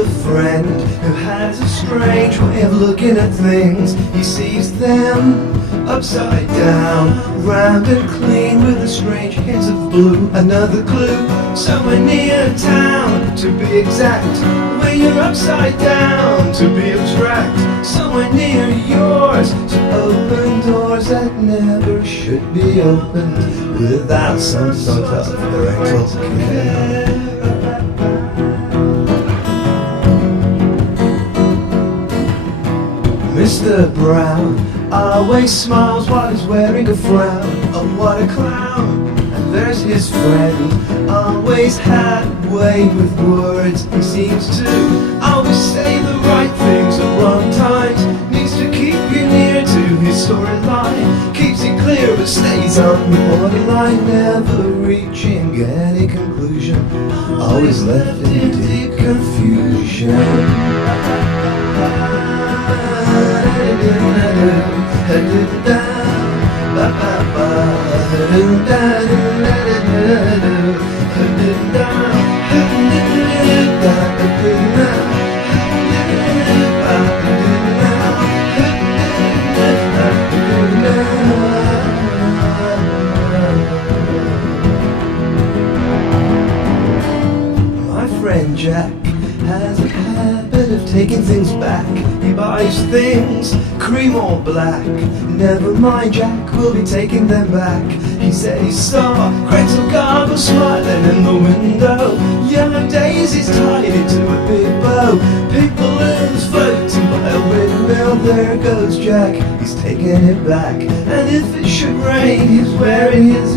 a friend who has a strange way of looking at things. He sees them upside down, round and clean, with a strange hint of blue. Another clue, somewhere near town, to be exact, where you're upside down, to be abstract. Somewhere near yours, to open doors that never should be opened without some sort of parental care. Mr. Brown always smiles while he's wearing a frown. Oh, what a clown! And there's his friend, always had a way with words. He seems to always say the right things at wrong times. Needs to keep you near to his storyline, keeps it clear but stays on the borderline, never reaching any conclusion, always left in deep confusion. My friend Jack has a habit of taking things back. He buys things, cream or black. Never mind, Jack will be taking them back. He said he saw Gretel Gargle smiling in the window, yellow daisies tied into a big bow, pink balloons floating by a windmill. There goes Jack, he's taking it back. And if it should rain, he's wearing his